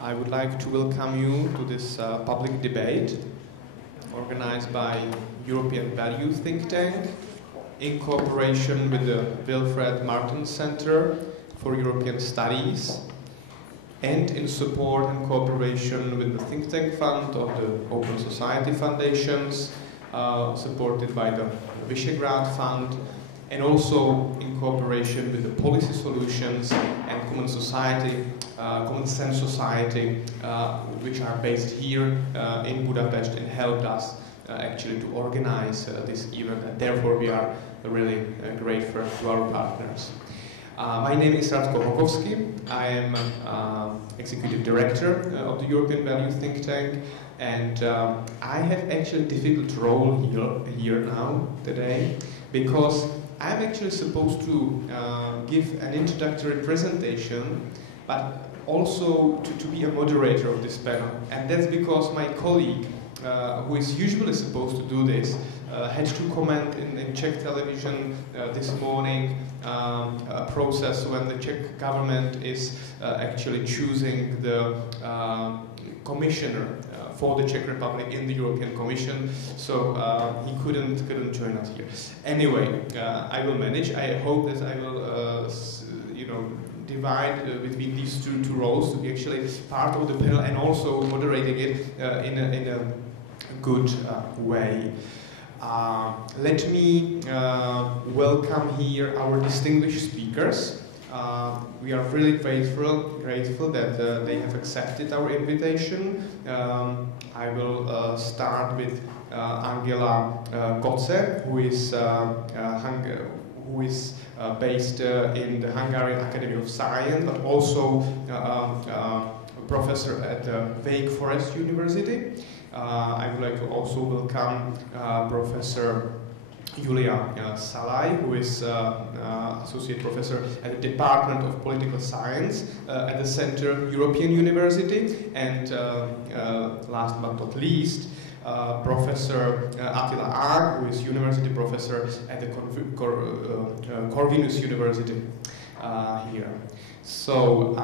I would like to welcome you to this public debate organized by European Value Think Tank in cooperation with the Wilfred Martens Center for European Studies and in support and cooperation with the Think Tank Fund of the Open Society Foundations, supported by the Visegrad Fund, and also in cooperation with the Policy Solutions and Common Sense Society, which are based here in Budapest and helped us actually to organize this event, and therefore we are really grateful to our partners. My name is Radko Hokovsky. I am Executive Director of the European Value Think Tank, and I have actually a difficult role here now today, because I'm actually supposed to give an introductory presentation, but also to be a moderator of this panel. And that's because my colleague, who is usually supposed to do this, had to comment in Czech television this morning a process when the Czech government is actually choosing the commissioner for the Czech Republic in the European Commission, so he couldn't join us here. Anyway, I will manage. I hope that I will, divide between these two roles to be actually part of the panel and also moderating it in a good way. Let me welcome here our distinguished speakers. We are really grateful that they have accepted our invitation. I will start with Angela Kocse, who is based in the Hungarian Academy of Science, but also a professor at Wake Forest University. I would like to also welcome Professor Julia Salai, who is Associate Professor at the Department of Political Science at the Center European University, and last but not least, Professor Attila Ár, who is University Professor at the Corvinus University here. So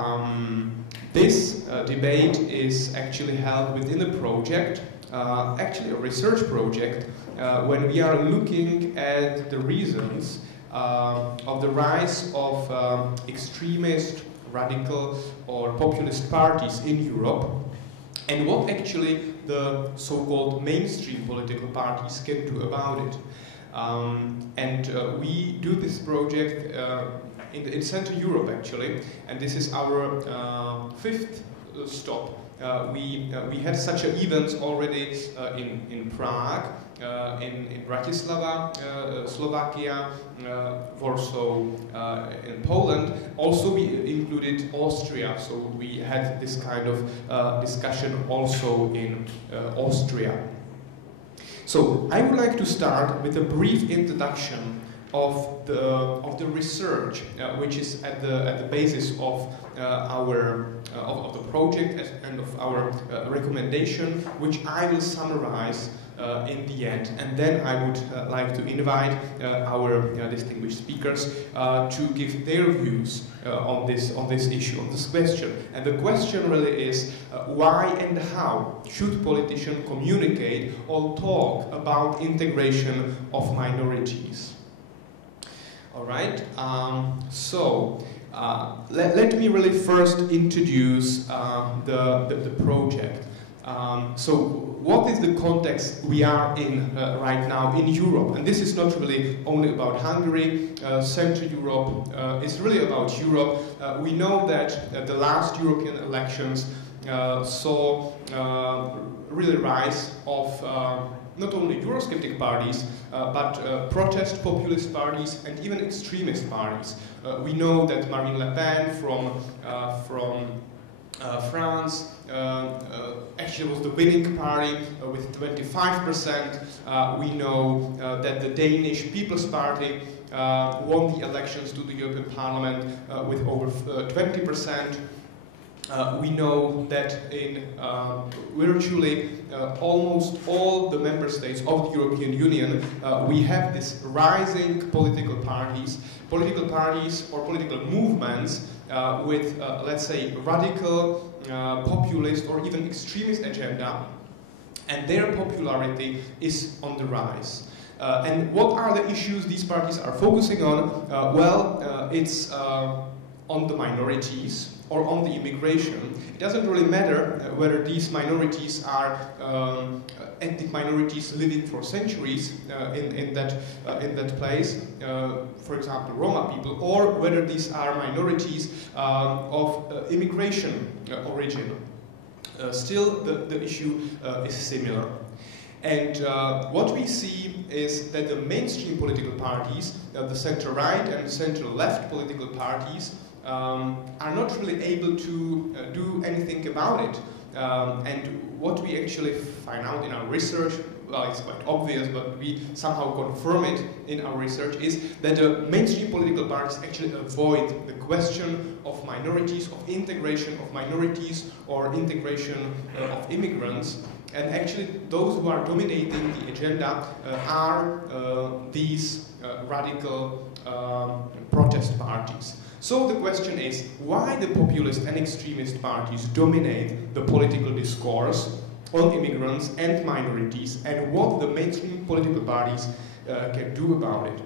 this debate is actually held within a project, actually a research project, when we are looking at the reasons of the rise of extremist, radical or populist parties in Europe, and what actually the so-called mainstream political parties can do about it. We do this project in Central Europe actually, and this is our fifth stop. We had such events already in Prague, in Bratislava, Slovakia, Warsaw, in Poland. Also we included Austria, so we had this kind of discussion also in Austria. So I would like to start with a brief introduction of the research, which is at the basis of of the project and of our recommendation, which I will summarize in the end, and then I would like to invite our distinguished speakers to give their views on this issue, on this question. And the question really is why and how should politicians communicate or talk about integration of minorities? All right. Let me really first introduce the project. What is the context we are in right now in Europe? And this is not really only about Hungary. Central Europe is really about Europe. We know that the last European elections saw really rise of not only Eurosceptic parties, but protest populist parties and even extremist parties. We know that Marine Le Pen from France actually was the winning party with 25%. We know that the Danish People's Party won the elections to the European Parliament with over 20%. We know that in virtually almost all the member states of the European Union, we have this rising political parties or political movements with, let's say, radical, populist or even extremist agenda, and their popularity is on the rise. And what are the issues these parties are focusing on? It's on the minorities or on the immigration. It doesn't really matter whether these minorities are ethnic minorities living for centuries in that place, for example, Roma people, or whether these are minorities of immigration origin. Still, the issue is similar. And what we see is that the mainstream political parties, the center-right and center-left political parties, are not really able to do anything about it. And what we actually find out in our research, well, it's quite obvious, but we somehow confirm it in our research, is that the mainstream political parties actually avoid the question of minorities, of integration of minorities or integration of immigrants. And actually those who are dominating the agenda are these radical protest parties. So the question is, why the populist and extremist parties dominate the political discourse on immigrants and minorities, and what the mainstream political parties can do about it?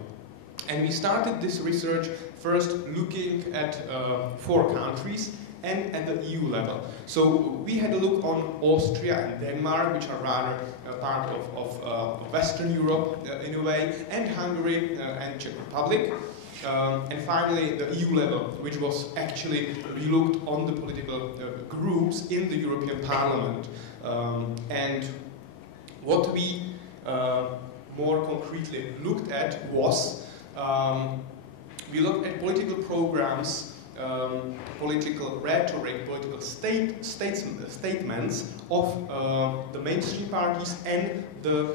And we started this research first looking at 4 countries and at the EU level. So we had a look on Austria and Denmark, which are rather part of Western Europe in a way, and Hungary and Czech Republic. And finally, the EU level, which was actually, we looked on the political groups in the European Parliament. And what we more concretely looked at was, we looked at political programs, political rhetoric, political statements of the mainstream parties and the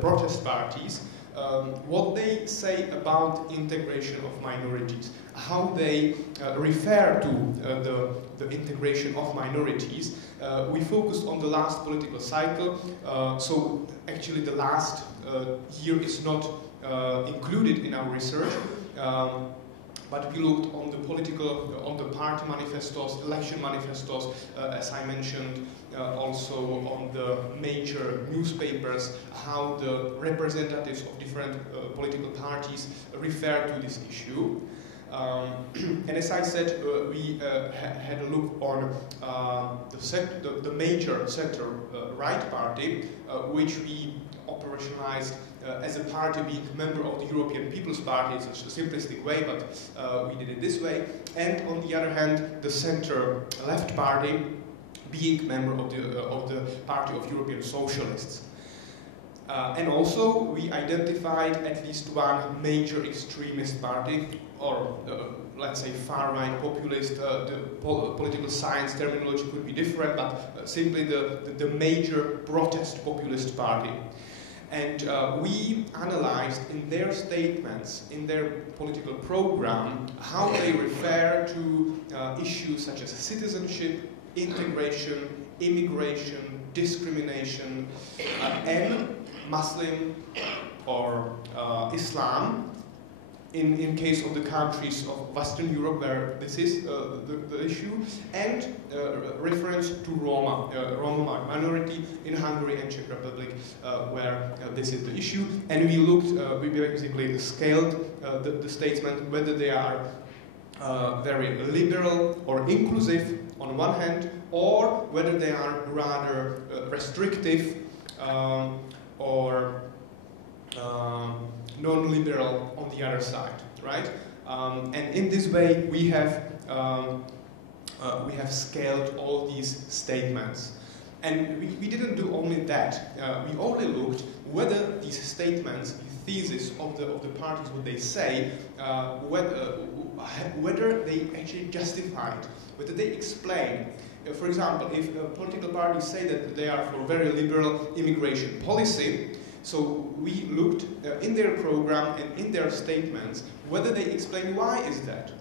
protest parties, what they say about integration of minorities, how they refer to the integration of minorities. We focused on the last political cycle, so actually the last year is not included in our research. But we looked on the political, on the party manifestos, election manifestos, as I mentioned, also on the major newspapers, how the representatives of different political parties refer to this issue. And as I said, we had a look on the major center-right party, which we operationalized as a party being a member of the European People's Party. It's a simplistic way, but we did it this way. And on the other hand, the center-left party being a member of the Party of European Socialists. And also, we identified at least one major extremist party, or let's say far-right populist. The political science terminology could be different, but simply the major protest populist party. And we analyzed in their statements, in their political program, how they refer to issues such as citizenship, integration, immigration, discrimination, and Muslim or Islam, in case of the countries of Western Europe where this is the issue, and reference to Roma minority in Hungary and Czech Republic where this is the issue. And we looked, we basically scaled the statement, whether they are very liberal or inclusive on one hand, or whether they are rather restrictive or non-liberal on the other side, right? And in this way, we have scaled all these statements. And we didn't do only that. We only looked whether these statements, the thesis of the parties, what they say, whether they actually justified, whether they explain. For example, if political parties say that they are for very liberal immigration policy, so we looked in their program and in their statements whether they explain why is that.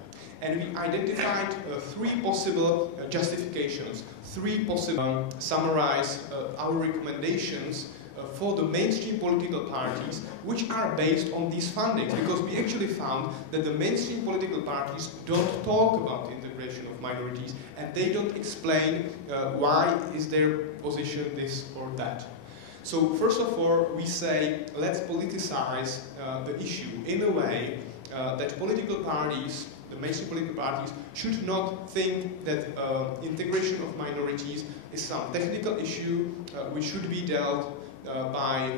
And we identified 3 possible justifications, 3 possible summarize our recommendations for the mainstream political parties which are based on these fundings, because we actually found that the mainstream political parties don't talk about the integration of minorities and they don't explain why is their position this or that. So first of all, we say let's politicize the issue in a way that political parties, the mainstream political parties, should not think that integration of minorities is some technical issue which should be dealt by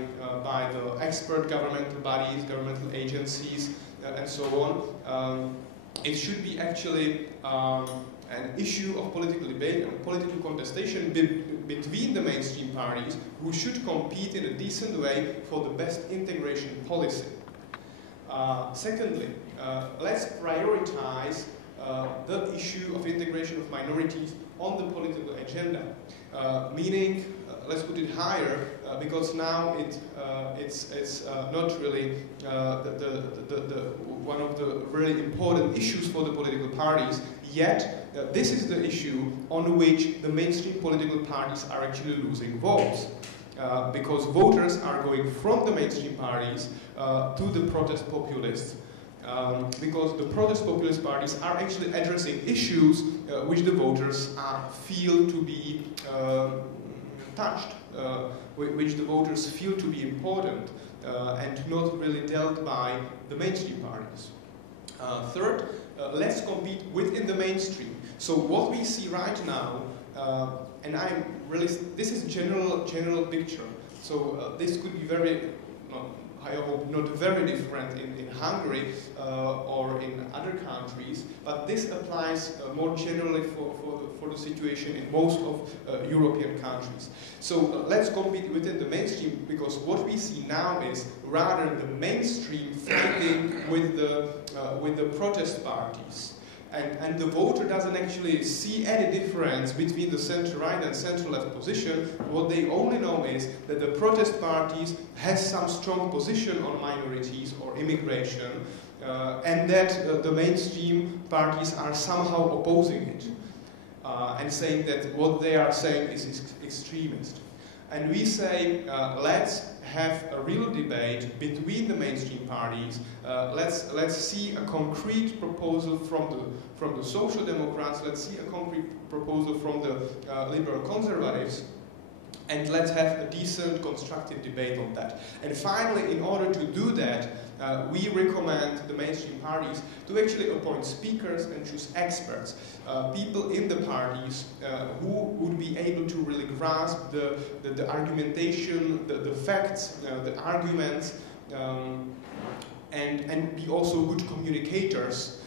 the expert governmental bodies, governmental agencies, and so on. It should be actually an issue of political debate and political contestation between the mainstream parties, who should compete in a decent way for the best integration policy. Secondly, let's prioritize the issue of integration of minorities on the political agenda, meaning let's put it higher, because now it's not really one of the really important issues for the political parties, yet this is the issue on which the mainstream political parties are actually losing votes. Because voters are going from the mainstream parties to the protest populists, because the protest populist parties are actually addressing issues which the voters feel to be touched, which the voters feel to be important, and not really dealt by the mainstream parties. Third, let's compete within the mainstream. So what we see right now, and I'm really, this is general picture. So this could be very, I hope not very different in Hungary or in other countries, but this applies more generally for the situation in most of European countries. So let's compete within the mainstream, because what we see now is rather the mainstream fighting with the protest parties. And the voter doesn't actually see any difference between the center-right and center-left position. What they only know is that the protest parties has some strong position on minorities or immigration, and that the mainstream parties are somehow opposing it, and saying that what they are saying is extremist. And we say, let's have a real debate between the mainstream parties. Let's see a concrete proposal from the Social Democrats. Let's see a concrete proposal from the Liberal Conservatives, and let's have a decent, constructive debate on that. And finally, in order to do that, we recommend the mainstream parties to actually appoint speakers and choose experts, people in the parties who would be able to really grasp the argumentation, the facts, the arguments, and be also good communicators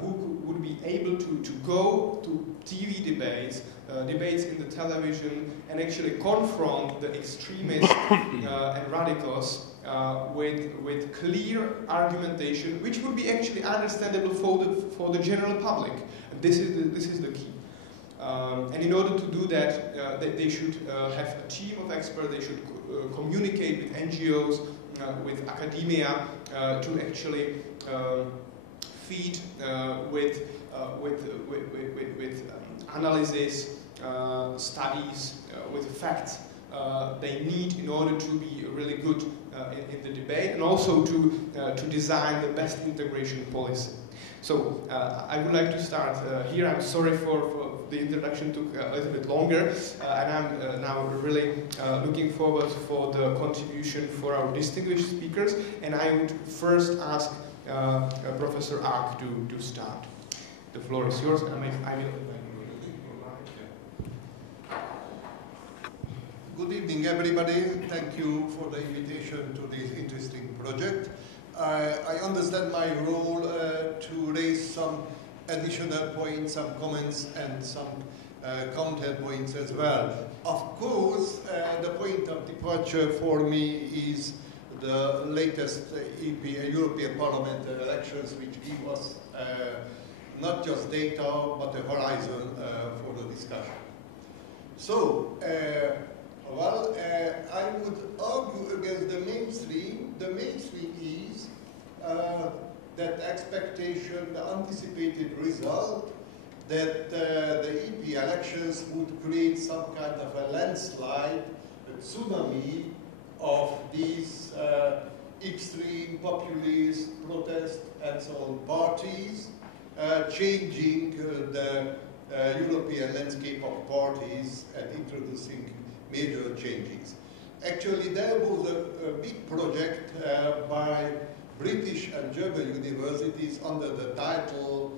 who would be able to go to TV debates, debates in the television, and actually confront the extremists and radicals with clear argumentation, which would be actually understandable for the general public. And this is the key. And in order to do that, they should have a team of experts. They should communicate with NGOs, with academia, to actually feed with analysis, studies, with facts they need in order to be really good in the debate, and also to design the best integration policy. So I would like to start here. I'm sorry for the introduction took a little bit longer, and I'm now really looking forward for the contribution for our distinguished speakers. And I would first ask Professor Ark to start. The floor is yours, and I will. Good evening, everybody. Thank you for the invitation to this interesting project. I understand my role to raise some additional points, some comments, and some counter points as well. Of course, the point of departure for me is the latest EP, European Parliament elections, which give us not just data, but a horizon for the discussion. So, I would argue against the mainstream. The mainstream is that expectation, the anticipated result, that the EP elections would create some kind of a landslide, a tsunami of these extreme populist protest and so on parties, changing the European landscape of parties and introducing major changes. Actually, there was a big project by British and German universities under the title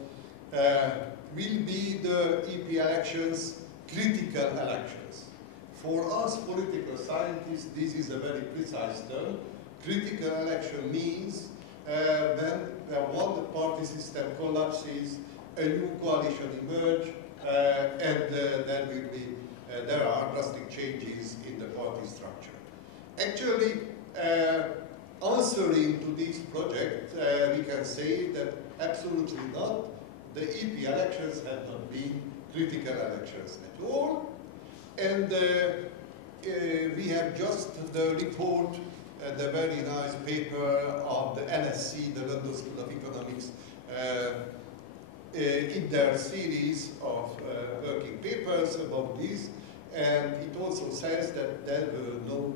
will be the EP elections critical elections. For us political scientists, this is a very precise term. Critical election means when one party system collapses, a new coalition emerges, and there are drastic changes in the party structure. Actually, answering to this project, we can say that absolutely not. The EP elections have not been critical elections at all. And we have just the report, the very nice paper of the LSE, the London School of Economics, in their series of working papers about this. And it also says that there were no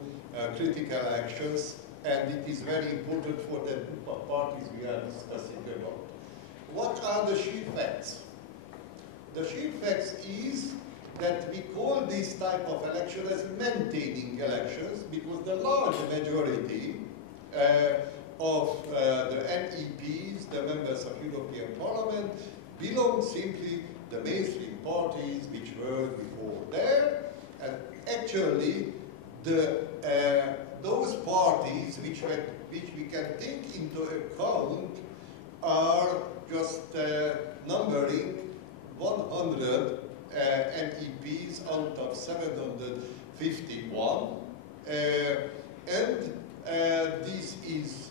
critical elections, and it is very important for the group of parties we are discussing about. What are the sheer facts? The sheer facts is that we call this type of election as maintaining elections because the large majority of the MEPs, the members of European Parliament, belong simply the mainstream parties which were before there, and actually those parties which we can take into account are just numbering 100 MEPs out of 751, and this is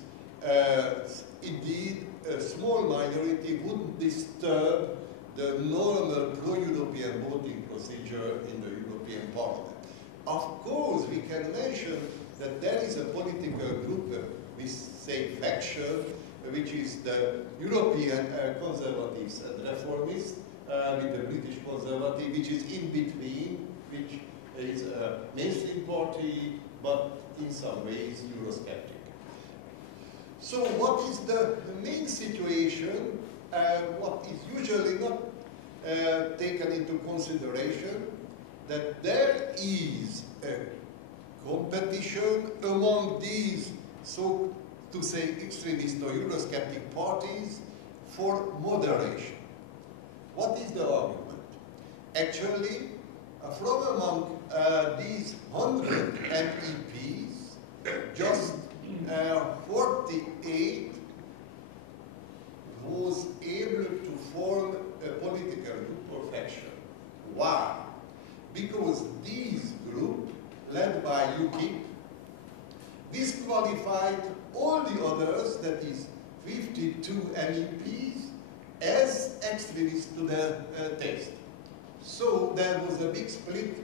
indeed a small minority, wouldn't disturb the normal pro-European voting procedure in the European Parliament. Of course, we can mention that there is a political group, we say faction, which is the European conservatives and reformists, with the British conservative, which is in between, which is a mainstream party, but in some ways Eurosceptic. So what is the main situation, what is usually not taken into consideration, that there is a competition among these, so to say, extremist or Eurosceptic parties for moderation. What is the argument? Actually, from among these 100 MEPs, just 48 was able to form a political group or faction. Why? Because this group, led by UKIP, disqualified all the others, that is 52 MEPs, as extremists to their taste. So there was a big split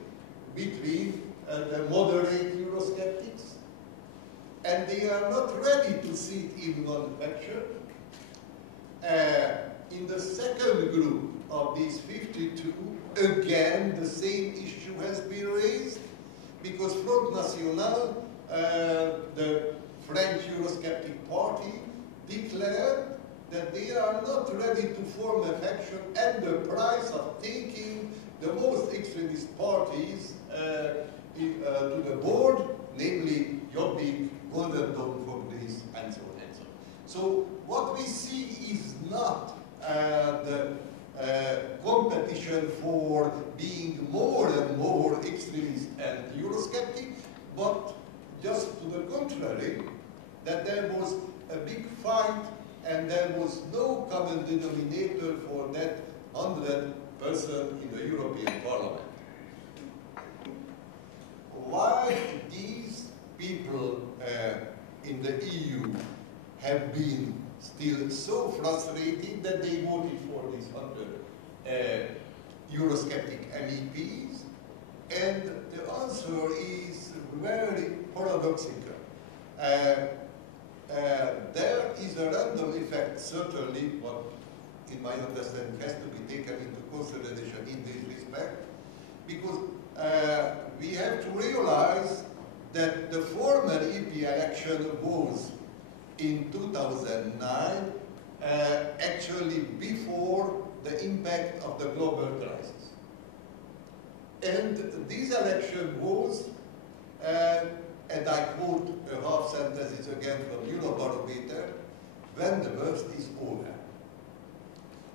between the moderate Eurosceptics, and they are not ready to sit in one faction. In the second group of these 52, again the same issue has been raised, because Front National, the French Eurosceptic party, declared that they are not ready to form a faction at the price of taking the most extremist parties to the board, namely Jobbik, Golden Dawn for Greece, and so on and so on. So what we see is not the competition for being more and more extremist and Eurosceptic, but just to the contrary, that there was a big fight and there was no common denominator for that 100 person in the European Parliament. Why these people in the EU have been still so frustrated that they voted for these 100 Eurosceptic MEPs? And the answer is very paradoxical. There is a random effect, certainly, what in my understanding has to be taken into consideration in this respect, because we have to realize that the former EP election was in 2009, actually before the impact of the global crisis. And this election was, and I quote a half sentences again from Eurobarometer, when the worst is over.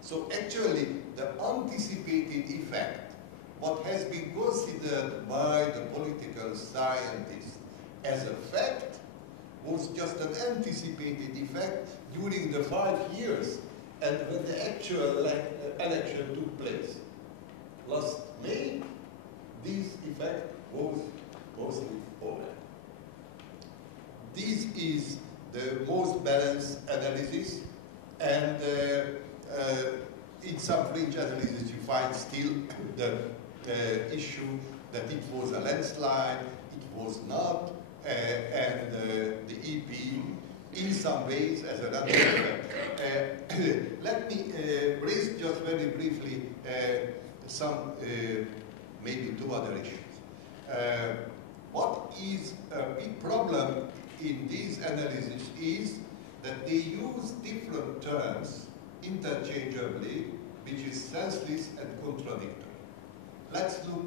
So actually, the anticipated effect, what has been considered by the political scientists as a fact, was just an anticipated effect during the 5 years and when the actual election took place. Last May, this effect was mostly over. This is the most balanced analysis, and in some fringe analysis you find still the issue that it was a landslide, it was not, and the EP in some ways as an effect. Let me raise just very briefly some maybe 2 other issues. What is a big problem in this analysis is that they use different terms interchangeably, which is senseless and contradictory. Let's look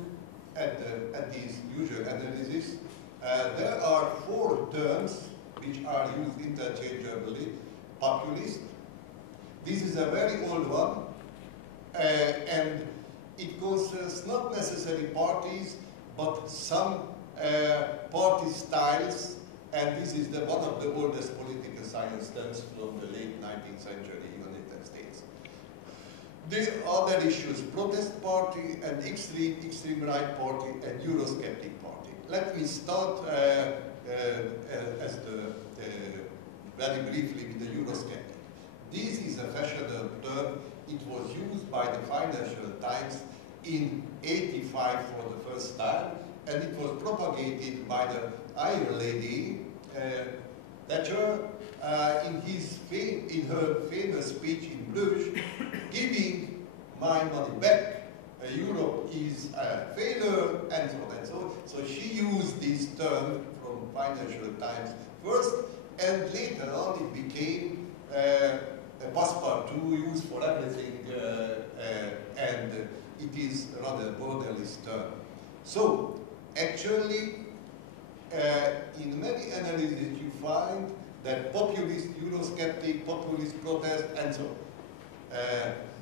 at this usual analysis. There are 4 terms which are used interchangeably. Populist. This is a very old one, and it concerns not necessarily parties, but some party styles, and this is one of the oldest political science terms from the late 19th century United States. The other issues, protest party and extreme right party and Eurosceptic party. Let me start very briefly with the Eurosceptic. This is a fashionable term. It was used by the Financial Times in '85 for the first time, and it was propagated by the Iron Lady Thatcher in her famous speech in Bruges, giving my money back. Europe is a failure, and so on and so on. So she used this term from Financial Times first, and later on it became a passepartout used for everything, and it is rather borderless term. So actually, in many analyses you find that populist, Eurosceptic, populist protest, and so on.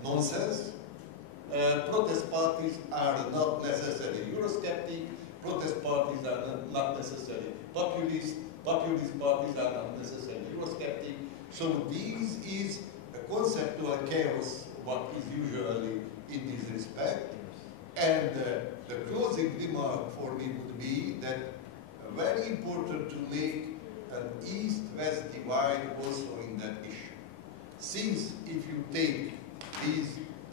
Nonsense. Protest parties are not necessarily Eurosceptic, protest parties are not necessarily populist, populist parties are not necessarily Eurosceptic. So this is a conceptual chaos, what is usually in this respect. And the closing remark for me would be that very important to make an East-West divide also in that issue. Since if you take these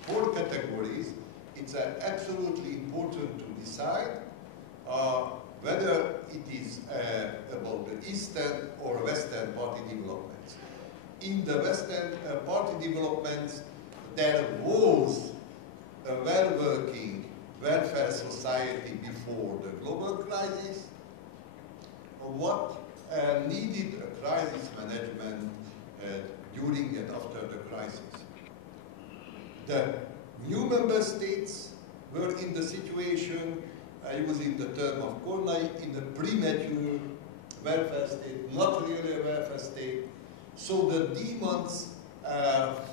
4 categories, it's absolutely important to decide whether it is about the Eastern or Western party developments. In the Western party developments, there was a well-working welfare society before the global crisis. What needed a crisis management during and after the crisis. The new member states were in the situation, using the term of Cornay, in the premature welfare state, not really a welfare state. So the demands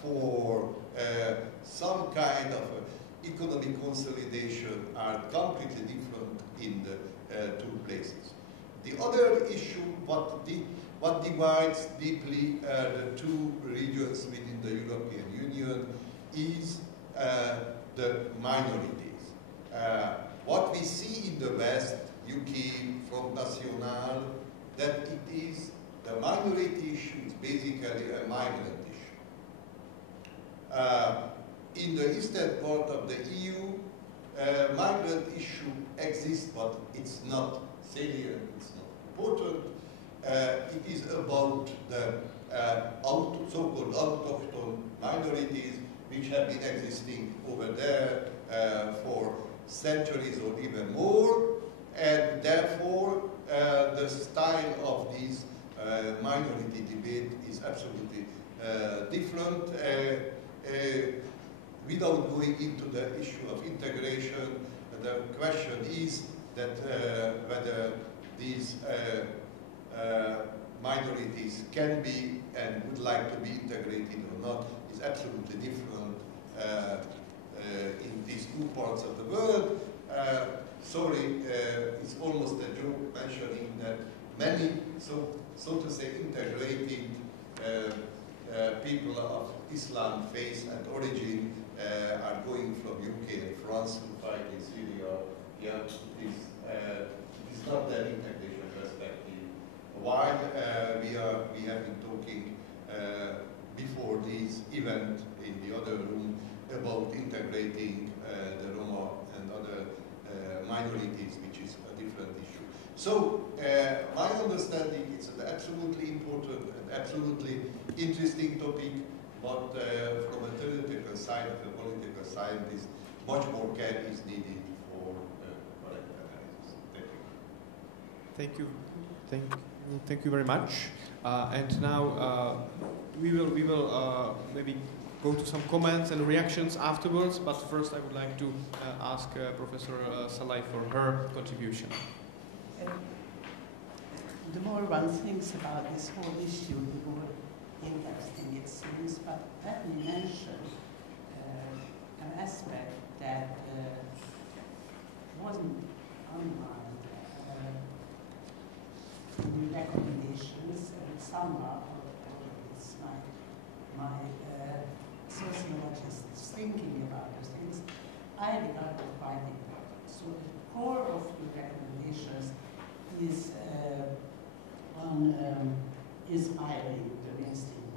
for some kind of economic consolidation are completely different in the 2 places. The other issue, what divides deeply the 2 regions within the European Union is the minorities. What we see in the West, UK, Front National, that it is the minority issue is basically a migrant issue. In the eastern part of the EU, migrant issue exists, but it's not salient, it's not important. It is about the so-called autochthon minorities which have been existing over there for centuries or even more, And therefore, the style of this minority debate is absolutely different. Without going into the issue of integration, the question is that whether these minorities can be and would like to be integrated or not is absolutely different in these two parts of the world. Sorry, it's almost a joke mentioning that many, so to say, integrated people of Islam faith and origin are going from UK and France to fight in Syria. Yeah, it is not that integration perspective. While we have been talking before this event in the other room about integrating the Roma and other minorities, which is a different issue. So my understanding is an absolutely important and absolutely interesting topic, but from a theoretical side of the political scientist, much more care is needed for correct analysis. Thank you. Thank you very much. And now we will maybe go to some comments and reactions afterwards, but first I would like to ask Professor Salai for her contribution. The more one thinks about this whole issue, the more interesting it seems, but let me mention an aspect that wasn't on my recommendations, and somehow, it's my sociologists thinking about those things, I regard it quite important. So the core of the recommendations is inspiring the mainstream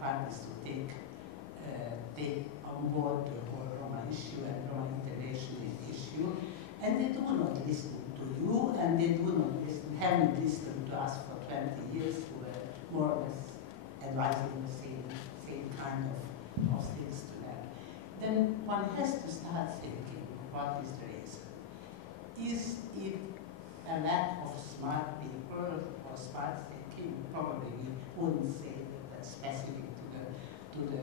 parties to take on board the whole Roma issue and Roma integration issue, and they do not listen to you, and they do not listen, haven't listened to us for 20 years, who were more or less advising the same kind of things to them. Then one has to start thinking, what is the reason? Is it a lack of smart people or smart thinking? Probably we wouldn't say that that's specific to the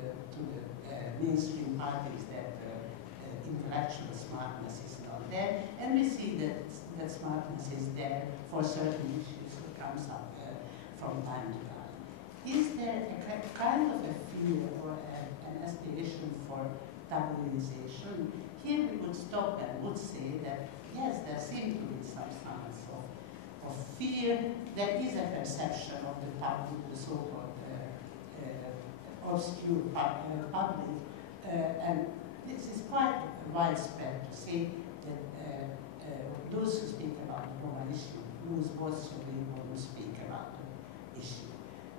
mainstream parties, that intellectual smartness is not there, and we see that smartness is there for certain issues that comes up from time to time. Is there a kind of a fear or an aspiration for stabilization? Here we would stop and would say that yes, there seems to be some signs of fear. There is a perception of the public, the so-called obscure public, and this is quite widespread to say that those who speak about the Roma issue lose both so they won't speak about the issue.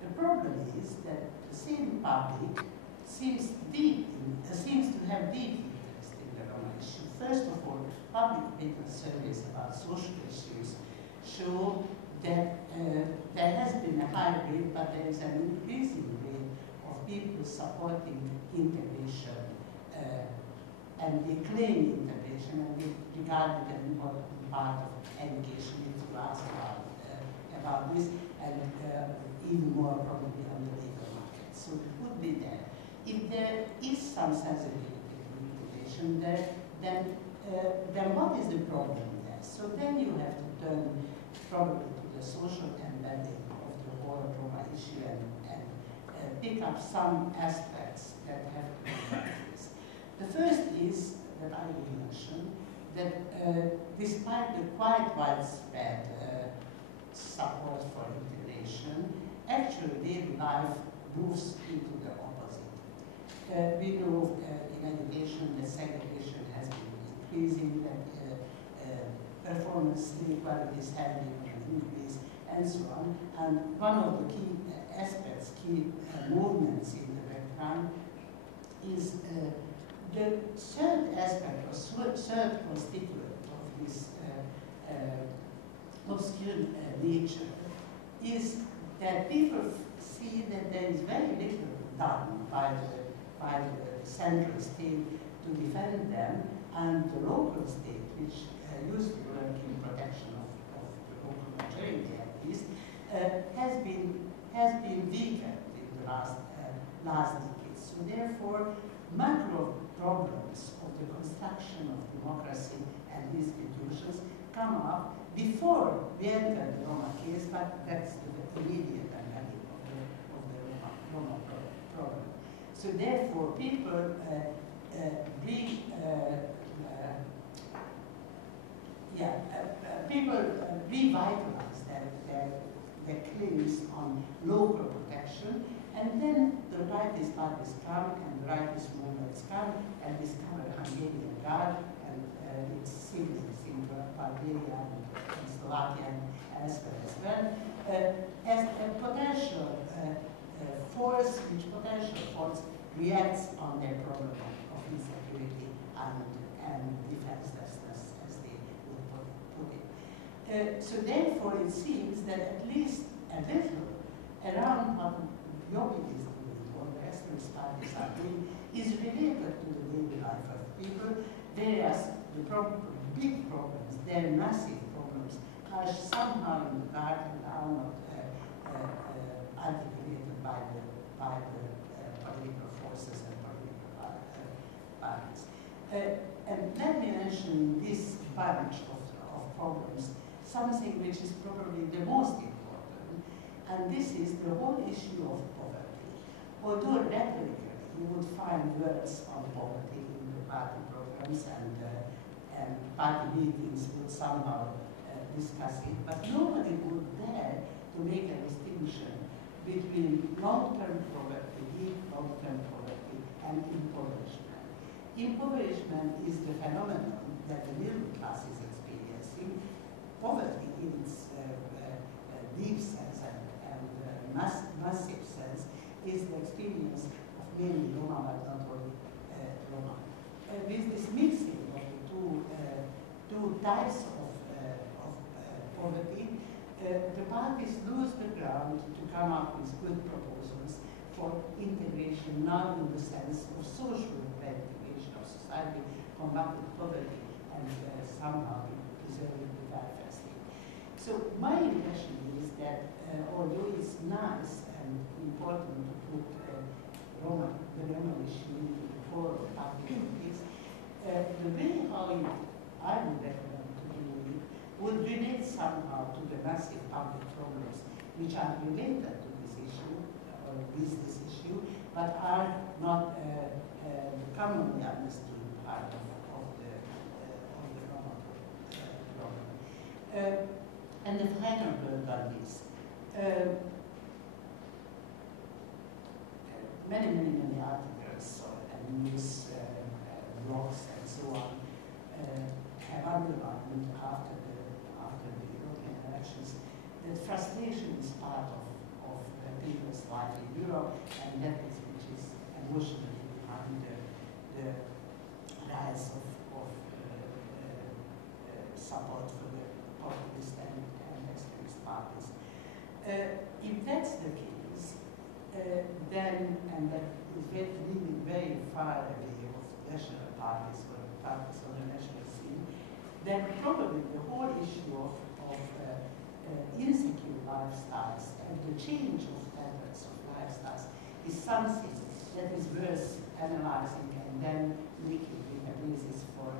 The problem is that the same public seems to have deep interest in the Roma issue. First of all, public opinion surveys about social issues show that there has been a high rate, but there is an increasing rate of people supporting integration and they claim integration and they regard it as an important part of education. If you ask about this, and even more probably on the labor market. So it would be there. If there is some sensitivity to integration there, then what is the problem there? So then you have to turn probably to the social embedding of the whole Roma issue and pick up some aspects that have to do with this. The first is that I will mention that despite the quite widespread support for integration, actually daily life moves into the opposite. We know in education that segregation has been increasing, that performance inequalities have been increased, and so on. And one of the key aspects, key movements in the background is the third aspect, or third constituent of this obscure nature, is that people see that there is very little done by the central state to defend them, and the local state, which used to work in protection of the local majority at least, has been weakened in the last decades. So therefore, macro problems of the construction of democracy and institutions come up before we enter the Roma case, but that's the immediate endemic of the Roma problem. So therefore, people revitalize their claims on local protection, and then the rightist parties come and the rightist movements come and discover Hungarian Guard and its citizens in Bulgaria and Slovakia and elsewhere as well, as a potential force, which potential force reacts on their problem of insecurity and defenselessness, as they would put it. So therefore, it seems that at least a little around what Jobbik is doing, or the extremist parties are doing, is related to the daily life of people, whereas the big problems, their massive problems, are somehow in the dark and are not articulated by the political forces and political parties. And let me mention this bunch of problems, something which is probably the most important, and this is the whole issue of poverty. Although rhetorically you would find words on poverty in the party programs and party meetings would somehow discuss it, but nobody would dare to make a distinction between long-term poverty, deep long-term poverty, and impoverishment. Impoverishment is the phenomenon that the middle class is experiencing. Poverty in its deep sense and massive sense is the experience of many Roma, but not only Roma. With this mixing of the two types of poverty, the parties lose the ground to come up with good proposals for integration, now in the sense of social integration of society, combating poverty, and somehow preserving the welfare state. So my impression is that although it's nice and important to put the Roma issue into the core of public politics, the way how I would recommend to do it would relate somehow to the massive public problems which are related to this issue, or with this issue, but are not commonly understood part of the Roma problem. And the final word on this. Many articles and news blogs and so on have underlined after the European elections that frustration is part of people's life in Europe, and that is which is emotionally behind the rise of support for the populist and extremist parties. If that's the case, then, and that is really very far away of national parties or parties on the national scene, then probably the whole issue of insecure lifestyles and the change of patterns of lifestyles is something that is worth analyzing and then making it a basis for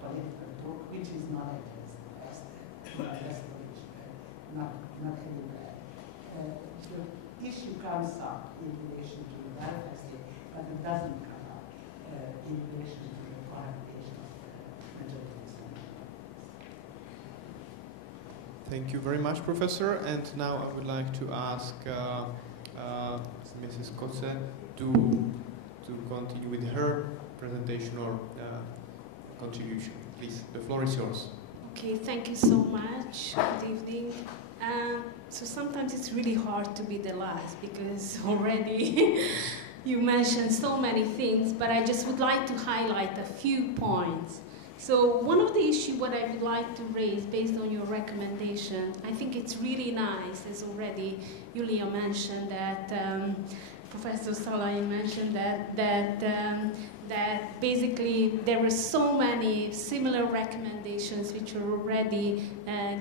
political talk, which is not not anywhere. The issue comes up in relation to the welfare state, but it doesn't come up in relation to the cohabitation of the majorities. Thank you very much, Professor. And now I would like to ask Mrs. Kotze to continue with her presentation or contribution. Please, the floor is yours. Okay, thank you so much. Good evening. So sometimes it's really hard to be the last because already you mentioned so many things, but I just would like to highlight a few points. So one of the issues what I would like to raise based on your recommendation, I think it's really nice, as already Julia mentioned, that Professor Salai mentioned that basically there were so many similar recommendations which were already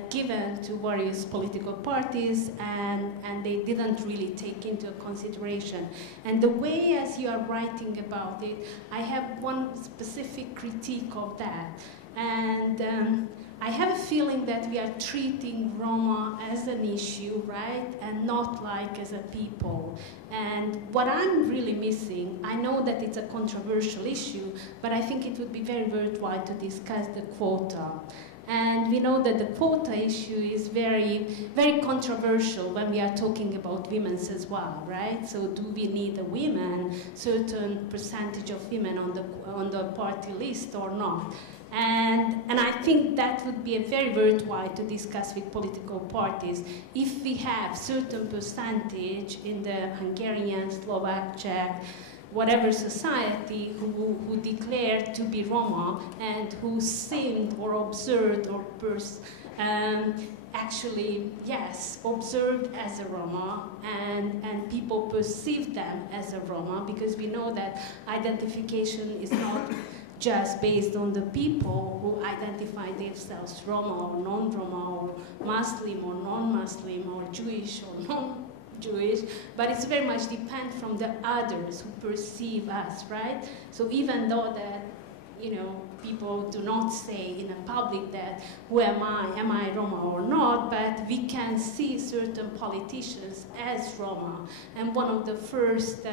given to various political parties, and they didn't really take into consideration. And the way as you are writing about it, I have one specific critique of that. And I have a feeling that we are treating Roma as an issue, right, and not like as a people. And what I'm really missing, I know that it's a controversial issue, but I think it would be very worthwhile to discuss the quota. And we know that the quota issue is very, very controversial when we are talking about women as well, right? So do we need a women, certain percentage of women on the party list or not? And I think that would be a very worthwhile to discuss with political parties. If we have certain percentage in the Hungarian, Slovak, Czech, whatever society who declared to be Roma and who seemed or observed or actually, yes, observed as a Roma, and people perceive them as a Roma, because we know that identification is not just based on the people who identify themselves Roma or non-Roma or Muslim or non-Muslim or Jewish or non-Jewish, but it's very much depend from the others who perceive us, right? So even though that, you know, people do not say in a public that who am I Roma or not, but we can see certain politicians as Roma, and one of the first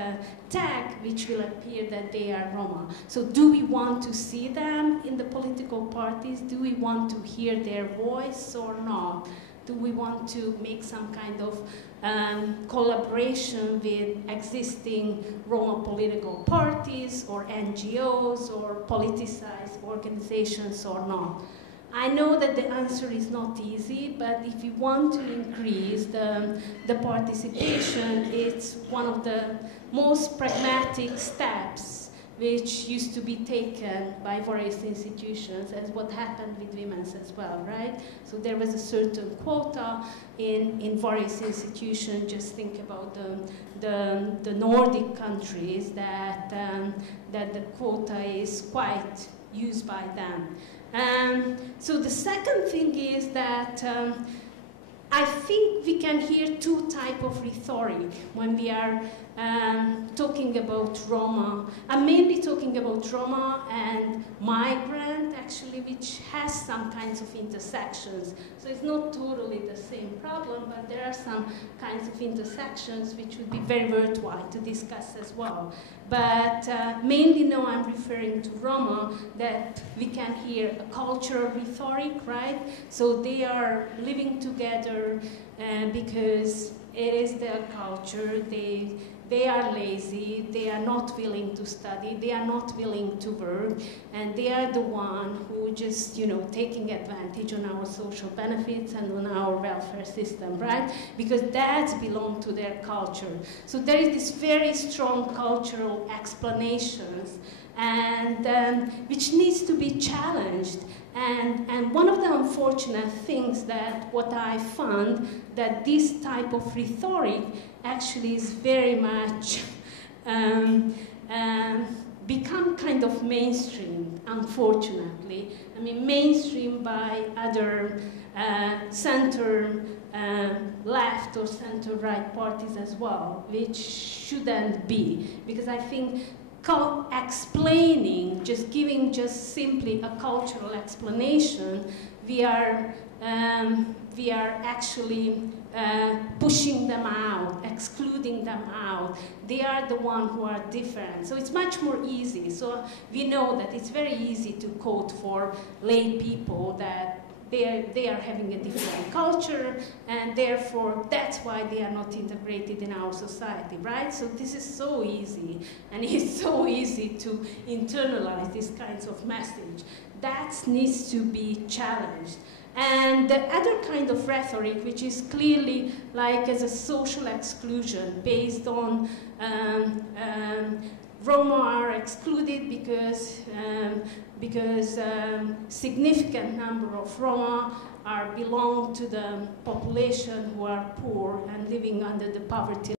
tag which will appear that they are Roma. So do we want to see them in the political parties? Do we want to hear their voice or not? Do we want to make some kind of collaboration with existing Roma political parties or NGOs or politicized organizations or not? I know that the answer is not easy, but if you want to increase the participation, it's one of the most pragmatic steps which used to be taken by various institutions, as what happened with women as well, right? So there was a certain quota in various institutions. Just think about the Nordic countries that the quota is quite used by them. So the second thing is that I think we can hear two types of rhetoric when we are talking about Roma. I'm mainly talking about Roma and migrant, actually, which has some kinds of intersections. So it's not totally the same problem, but there are some kinds of intersections which would be very worthwhile to discuss as well. But mainly now I'm referring to Roma, that we can hear a cultural rhetoric, right? So they are living together because it is their culture. They are lazy, they are not willing to study, they are not willing to work, and they are the one who just, you know, taking advantage on our social benefits and on our welfare system, right? Because that belongs to their culture. So there is this very strong cultural explanations, and which needs to be challenged. And one of the unfortunate things that what I found, that this type of rhetoric actually is very much become kind of mainstream, unfortunately. I mean, mainstream by other center left or center right parties as well, which shouldn't be, because I think explaining, just giving just simply a cultural explanation, we are actually pushing them out, excluding them out. They are the ones who are different. So it's much more easy. So we know that it's very easy to quote for lay people that they are having a different culture, and therefore that's why they are not integrated in our society, right? So this is so easy, and it's so easy to internalize these kinds of message. That needs to be challenged. And the other kind of rhetoric, which is clearly like as a social exclusion based on Roma are excluded because significant number of Roma belong to the population who are poor and living under the poverty